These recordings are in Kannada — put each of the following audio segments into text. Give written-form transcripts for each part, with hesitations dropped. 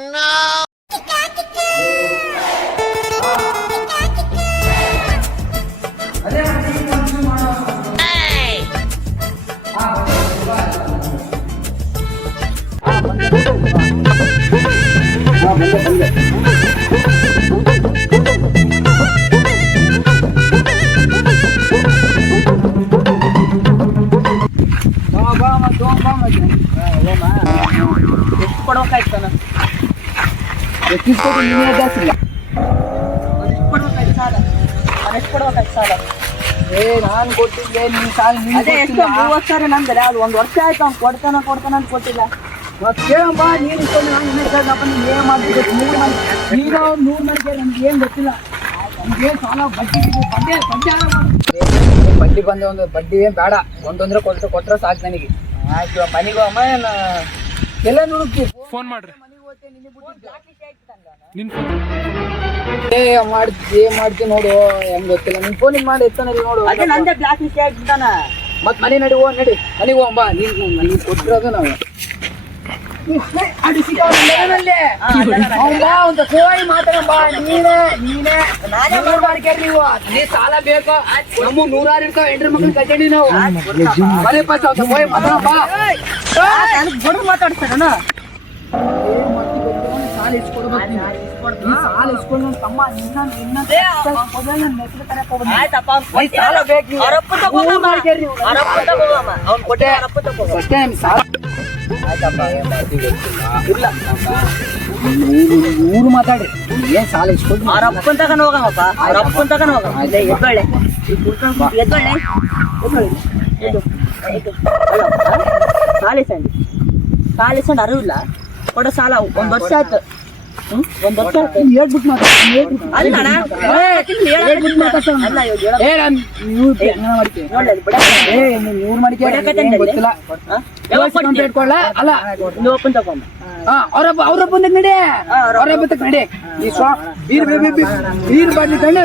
ಎಷ್ಟು ಕೊಡ್ಬೇಕಾಯ್ತು ನಾನು ಎಷ್ಟು ಕೊಡ್ಬೇಕಾಯ್ತು ಸಾಲ ನಾನು ಕೊಟ್ಟಿದ್ದೆ ನೀನ್ ಸಾಲ ಅದೇ ಎಷ್ಟು 30 ಸಾವಿರ ನಂದರೆ ಅದು 1 ವರ್ಷ ಆಯ್ತು ಅವ್ನು ಕೊಡ್ತಾನ ಅಂತ ಕೊಟ್ಟಿಲ್ಲ ಕೇಳಪ್ಪ ನೀನು ಇಟ್ಕೊಂಡು ನಾನು ಇನ್ನೇನಪ್ಪ ನೀನು ಏನು ಮಾಡ್ತಿದ್ದೆ 3 ಮಂದಿ ಈಗ 100 ಮಂದಿಗೆ ನಮ್ಗೆ ಏನು ಗೊತ್ತಿಲ್ಲ ನಮ್ಗೆ ಸಾಲ ಬಡ್ಡಿ ಬಂದ ಒಂದು ಬಡ್ಡಿ ಏನು ಬೇಡ ಒಂದೊಂದ್ರೆ ಕೊಟ್ಟರೆ ಸಾಕು ನನಗೆ ಆಯ್ತು ಮನೆಗೂ ಅಮ್ಮ ಎಲ್ಲ ನುಡುಕ್ತಿ ಫೋನ್ ಮಾಡ್ರಿ ಮಾಡ್ತಿ ನೋಡು ಹೆಂಗ್ ಗೊತ್ತಿಲ್ಲ ನಿನ್ ಫೋನಿಗೆ ಮಾಡಿ ಎತ್ತಾನಲ್ಲಿ ನೋಡು ಅದೇ ನಂದೇ ಬ್ಲಾಕ್ ಲಿಸ್ಟ್ ಆಗ್ತಾನ ಮತ್ ಮನೆ ನಡಿ ಮನೆಗೆ ಹೋಗಂಬಾ ನೀನ್ ಕೊಟ್ಟಿರೋದು ನಾವು ಮಾತಾಡಂಬ ನೀನೇ ಮಾಡ್ಕೇರಿ ನೀವು ನೀ ಸಾಲ ಬೇಕು ನಮ್ಮ 100 ಇರ್ತಾವ ಹೆಂಡ್ರ ಮಕ್ಳು ಕಟ್ಟಿ ನಾವು ಮನೆ ಪಾಸ್ ಹೋಗಿ ಮಾತಾಡಂಬ ಮಾತಾಡ್ತಾರ ಸಾಲ ಇಸ್ಕೊಡ್ಬೇಕು ಸಾಲ ಇಸ್ಕೊಂಡು ನನ್ನ ತಮ್ಮ ಊರು ಮಾತಾಡಿ ಏನ್ ಸಾಲ ಇಸ್ಕೊಂಡು ಅವ್ರಪ್ಪನ್ ತಗೊಂಡ್ ಹೋಗಮ್ಮಪ್ಪ ಅವ್ರಪ್ಪನ್ ತಗೊಂಡ್ ಹೋಗಮ್ಮ ಎದ್ದೊಳ್ಳೆ ಸಾಲಿಸಂಡ್ ಅರಿವಿಲ್ಲ ಕೊಡೋ ಸಾಲ 1 ವರ್ಷ ಆಯ್ತು 1 ವರ್ಷ ಆಯ್ತು ಹೇಳ್ಬಿಟ್ಟು ಓಪನ್ ತಗೊಂಡ್ ಅವ್ರ ಬಂದಾಗ ನಡಿ ಅವ್ರ ಬತ್ತಕ್ ನಡಿ ಬೀರ್ ಬಾಟ್ಲಿ ತಗೊಂಡು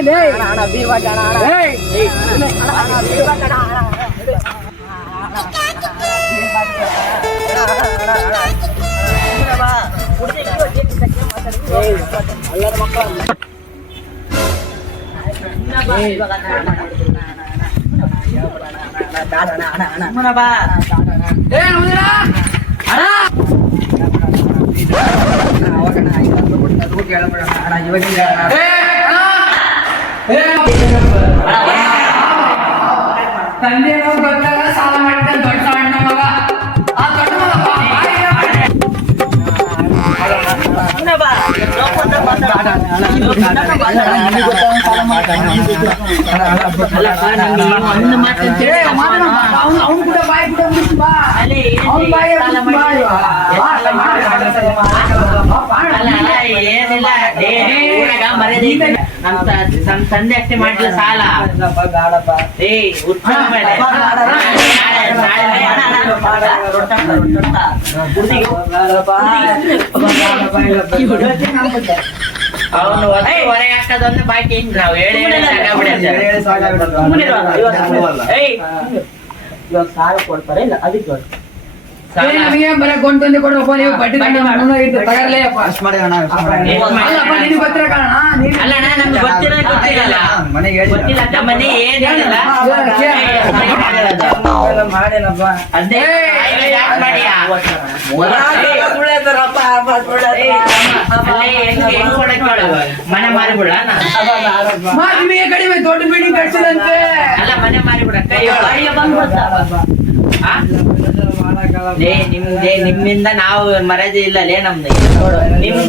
ತಂದೆ ಸಾಲ ಮಾಡ್ತಾರೆ ದೊಡ್ಡ ಮಗ ಅವ್ನು ಕೂಡ ಬಾಯಿ ಕೂಡ ನಮ್ ತಂದೆ ಅಷ್ಟೇ ಮಾಡಿಲ್ಲ ಸಾಲ ಅವನು ಹೊರೆ ಹಾಕೋದನ್ನ ಬಾಕಿ ನಾವು ಇವಾಗ ಸಾಲ ಕೊಡ್ತಾರೆ ಇಲ್ಲ ಅದಕ್ಕೆ ಬರ ಗೊಂಟೊಂದು ಕೊಡಪ್ಪ ನೀವು ಬಡ್ಡಿ ತಗರ್ಲೇಪ್ಪ ಅಲ್ಲಣ್ಣ ನಮ್ಗೆ ಗೊತ್ತಿಲ್ಲ ಮನೆ ಏನ್ ಹೇಳಿಲ್ಲ ಅದೇ ಮನೆ ಮಾರಿಬಿಡ ಕಡಿಮೆ ದೊಡ್ಡ ಬಿಲ್ಡಿಂಗ್ ಕಟ್ಸಿದಂತೆ ಅಲ್ಲ ಮನೆ ಮಾರಿಬಿಡ ನಿಮ್ಮಿಂದ ನಾವು ಮರ್ಯಾದೆ ಇಲ್ಲ ಲೇ ನಮ್ದು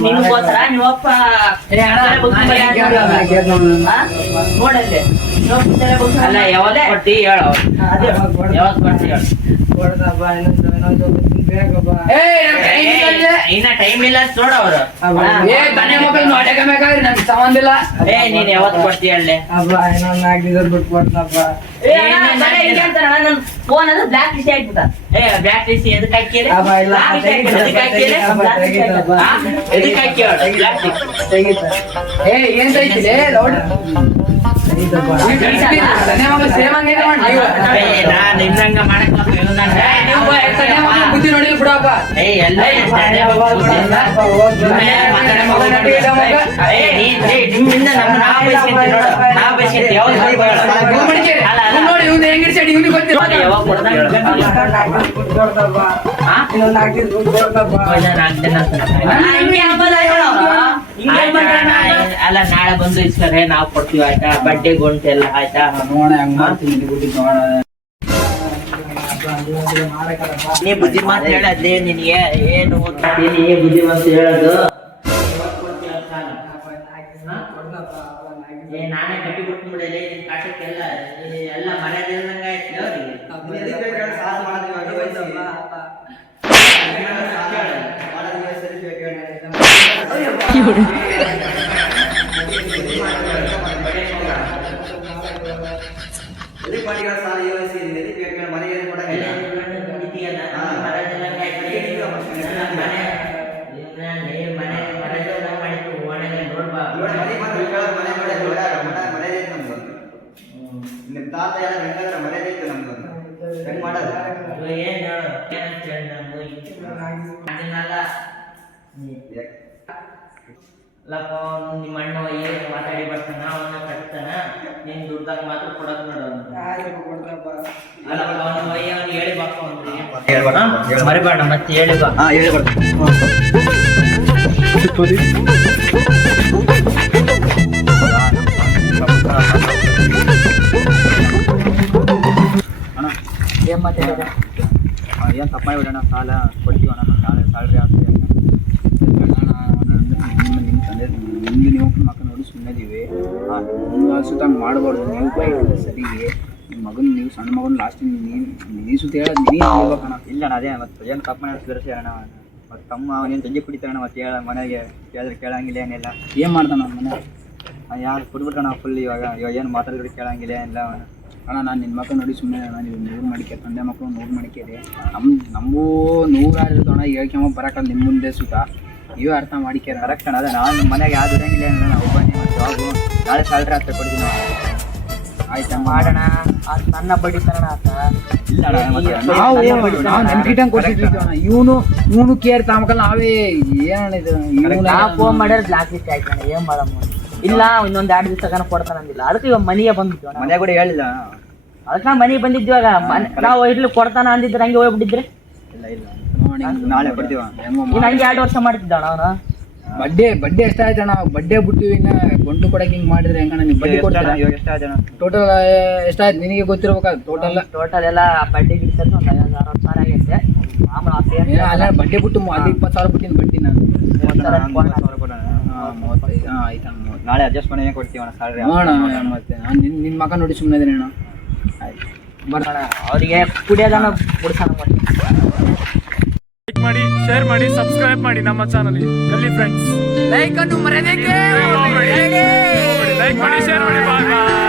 ನಿಮ್ಗೋಸ್ಕರ ನೀವಪ್ಪ ನೋಡಲ್ಲಿ ಅಲ್ಲ ಯಾವಾಗ ಕೊಟ್ಟಿ ಹೇಳು ಯಾವಾಗ ಕೊಟ್ಟಿ ಹೇಳು ಇನ್ನ ಟೈಮ್ ಇಲ್ಲ ನೋಡ ಅವ್ರು ಮನೆ ಮಕ್ಕಳು ನೋಡಬೇಕಾದ್ರೆ ನನ್ಗೆ ಸಂಬಂಧ ಇಲ್ಲ ನೀನ್ ಯಾವತ್ ಕೊಡ್ತಿ ಹೇಳಿ ಫೋನ್ ಅಂದ್ರೆ ಬ್ಲಾಕ್ ಲಿಸ್ಟ್ ಆಗ್ಬಿಟ್ಟ ಬ್ಲಾಕ್ ಲಿಸ್ಟ್ ಎದಕ್ಕೆ ಹಾಕಿರಿ ಎದಕ್ಕೆ ಹಾಕಿ ಏನ್ ನಾನ್ ನಿನ್ನಂಗ ಮಾಡಕ್ ಬುದ್ಧಿ ನೋಡಿಲ್ಲ ಬಿಡಪ್ಪ. ಎಲ್ಲ ನಿಮ್ಮಿಂದ ನಾವು ಬಯಸಿರ್ತೀವಿ ನೋಡು, ನಾವು ಬಯಸಿರ್ತೀವಿ. ನೋಡಿ ಇವ್ನು ಹೆಂಗಿಡ್ಸಾಡಿ ಇವ್ನಿಗೆ ಗೊತ್ತಿಲ್ಲ. ಯಾವಾಗ ಕೊಡ್ತಾನೆ ಅಲ್ಲ ನಾಳೆ ಬಂದು ಇಸ್ಕರೆ ನಾವ್ ಕೊಡ್ತೀವಿ ಆಯ್ತಾ, ಬಡ್ಡೆ ಗೊಂಟೆ ಎಲ್ಲ ಆಯ್ತಾ. ನೋಡ ಹಂಗ ಮಾಡ್ತೀನಿ ನೋಡ. ನೀ ಬುದ್ಧಿ ಮಾತು ಹೇಳ, ಅದೇ ನಿನ್ಗೆ ಏನು ಓದ್ತೀನಿ ಬುದ್ಧಿ ಮಾತು ಹೇಳೋದು. ನಾನೇ ಕಟ್ಟಿ ಕೊಟ್ಬಿಡಲಿ ನಿನ್ ಕಾಟಕ್ಕೆಲ್ಲ ಎಲ್ಲ ಮರ್ಯಾದಿಲ್ದಂಗ ಆಯ್ತು ತಾತ ಎಲ್ಲ ಹೆಂಗಂದ್ರೆ ಮರ್ಯಾದೆ ಇತ್ತು ನಮ್ದು ಹೆಂಗ್ ಮಾಡೋದು ನಿಮ್ಮ ಅಣ್ಣ ಏನು ಮಾತಾಡಿ ಬರ್ತಾನ, ಅವನ್ನ ಕಟ್ತಾನ, ನಿನ್ ದುಡ್ದಾಗ ಮಾತ್ರ ಕೊಡಕ್ ನೋಡು. ಅಲ್ಲಪ್ಪ ಅವ್ನ ವಯ್ಯ ಅವ್ನು ಹೇಳಿ ಬಾಕ ಮರಿಬೇಡ ಮತ್ತೆ ಹೇಳಿ ಬಾ. ಏನ್ ಮಾತಾಡಿದ? ಏನು ತಪ್ಪ ಮಾಡಿಬಿಡೋಣ, ಸಾಲ ಕೊಡ್ತೀವಣ್ಣ, ನಾಳೆ ಸ್ಯಾಲ್ರಿ ಆಗ್ತದೆ ನಿಮ್ಮ ತಂದೆ ನಿಮ್ದು ನೀವು ಮಕ್ಕ ನೋಡಿ ಸುಮ್ಮನಿದ್ದೀವಿ. ಸುತ್ತಂಗೆ ಮಾಡಬಾರ್ದು, ನೀವು ಬೈಕ್ ಸರಿಗೆ ನಿಮ್ಮ ಮಗನ ನೀವು ಸಣ್ಣ ಮಗನ ಲಾಸ್ಟ್ ನೀವು ಸುತ್ತ ಹೇಳೋದು ನೀನು ಹೇಳ್ಬೇಕಣ್ಣ. ಇಲ್ಲಣ್ಣ ಅದೇ ಮತ್ತೆ ಏನು ತಪ್ಪ ಮಾಡಿ ಬೆರೆಸಿ ಅಣ್ಣ. ಮತ್ತು ತಮ್ಮ ಅವನೇನು ತಂಜೆ ಕುಡಿತಾರಣ್ಣ, ಮತ್ತೆ ಹೇಳ ಮನೆಗೆ ಕೇಳಿದ್ರೆ ಕೇಳಂಗಿಲ್ಲ ಏನಿಲ್ಲ. ಏನು ಮಾಡ್ತಾನ ಮನೆ ಯಾರು ಕೊಟ್ಬಿಟ್ರಣ್ಣ ಫುಲ್. ಇವಾಗ ಏನು ಮಾತಾಡಿದ್ರೆ ಕೇಳಂಗಿಲ್ಲ ಏನಿಲ್ಲ ಅಣ್ಣ. ನಾನು ನಿನ್ನ ಮಕ್ಕಳು ನೋಡಿ ಸುಮ್ಮನೆ ಅಣ್ಣ, ನೀವು 100 ಮಾಡಿಕೆ ತಂದೆ ಮಕ್ಕಳು 100 ಮಾಡಿಕೆರಿ ನಮಗೂ 100 ಇರ್ತವಣ್ಣ. ಹೇಳ್ಕೊಂಬ ಬರೋಕ್ಕಲ್ಲ ನಿಮ್ಮ ಮುಂದೆ ಸುತ್ತ ನೀವೇ ಅರ್ಥ ಮಾಡಿಕ್ಯಾರ ಕರೆಕ್ಟ್ ಅಣ್ಣ. ಅದೇ ನಾನು ಮನೆಗೆ ಯಾವ್ದು ಇರಂಗಿಲ್ಲ ಅಣ್ಣ, ನಾವು ಒಬ್ಬನೇ ಮತ್ತು ಯಾವಾಗೂ ನಾಳೆ ಸ್ಯಾಲ್ರಿ ಆಗ್ತಾ ಕೊಡ್ತೀನಿ ನಾವು. ಆಯ್ತಾ ಮಾಡೋಣ. ನನ್ನ ಬಡಿತಾನ ಆತ ಇಲ್ಲ ನಾವು ನೆನ್ಪಿಟ್ಟಂಗೆ ಕೊಟ್ಟಿರ್ತೀವಿ ಅಣ್ಣ. ಇವನು ಕೇರ್ ತಾಮಕಲ್ಲ ನಾವೇ ಏನಣ್ಣ ಇದು. ನಾ ಫೋನ್ ಮಾಡಿದ್ರೆ ಬ್ಲಾಕ್ ಲಿಸ್ಟ್ ಆಯ್ತಾನ, ಏನ್ ಮಾಡಮ್ಮ. ಇಲ್ಲ ಇನ್ನೊಂದ್ 2 ದಿವಸ ತಗನ ಕೊಡ್ತಾನಂದಿಲ್ಲ, ಅದಕ್ಕೆ ಇವಾಗ ಮನೆಗೆ ಬಂದಿದ್ವಿ. ಮನೆ ಕೂಡ ಹೇಳಿಲ್ಲ, ಅದಕ್ಕೆ ನಾ ಮನೆಗೆ ಬಂದಿದ್ವಾಗ ನಾವು ಇರ್ಲಿ ಕೊಡ್ತಾನ ಅಂದಿದ್ರೆ ಹಂಗೆ ಹೋಗ್ಬಿಟ್ಟಿದ್ರೆ. ಇಲ್ಲ ನೋಡಿ ನಾಳೆ ಕೊಡ್ತೀವ. ಇನ್ನು ಹಂಗೆ 2 ವರ್ಷ ಮಾಡ್ತಿದ್ದಣ ಅವನು. ಬಡ್ಡೆ ಎಷ್ಟಾಯ್ತಣ್ಣ? ಬಡ್ಡೆ ಬಿಟ್ಟು ಇನ್ನ ಗಂಟು ಕೊಡಕ್ಕೆ ಹಿಂಗ್ ಮಾಡಿದ್ರೆ ಹೆಂಗಣ್ಣ? ನೀವು ಬಡ್ಡಿ ಕೊಡ್ತೀರಾ? ಇವಾಗ ಎಷ್ಟಾಯ್ತಣ್ಣ ಟೋಟಲ್ ಎಷ್ಟಾಯ್ತು ನಿನಗೆ ಗೊತ್ತಿರ್ಬೇಕಾದ್ರೆ? ಟೋಟಲ್ ಎಲ್ಲ ಬಡ್ಡಿ ಗಿಡ್ಸಕ್ಕೆ ಒಂದು 50,000 60,000 ಆಗೈತೆ. ಆಮೇಲೆ ಅಲ್ಲ ಬಡ್ಡೆ ಬಿಟ್ಟು 20,000 ಬಿಟ್ಟಿನ ಬಡ್ಡಿ ನಾನು 30,000 ಕೊಡೋಣ. 35 ಆಯ್ತಣ್ಣ. ನಾಳೆ ಅಡ್ಜಸ್ಟ್ ಮಾಡಿ ಕೊಡ್ತೀವಣ್ಣ ಸ್ಯಾಲ್ರಿ. ನೋಡೋಣ ಮತ್ತೆ ನಾನು ನಿನ್ನ ಮಗ ನೋಡಿ ಸುಮ್ಮನೆ ಇದ್ದೀನಿ ಅಣ್ಣ. ಆಯ್ತು ಬರ್ತಾಣ ಅವರಿಗೆ ಕುಡಿಯೋದನ್ನ ಬಿಡ್ಸೋಣ. ಲೈಕ್ ಮಾಡಿ, ಶೇರ್ ಮಾಡಿ, ಸಬ್ಸ್ಕ್ರೈಬ್ ಮಾಡಿ ನಮ್ಮ ಚಾನಲ್ ಗಲ್ಲಿ ಫ್ರೆಂಡ್ಸ್. ಲೈಕ್ ಅನ್ನು ಮರೆಯಬೇಡಿ. ಲೈಕ್ ಮಾಡಿ, ಶೇರ್ ಮಾಡಿ. ಬಾಯ್ ಬಾಯ್.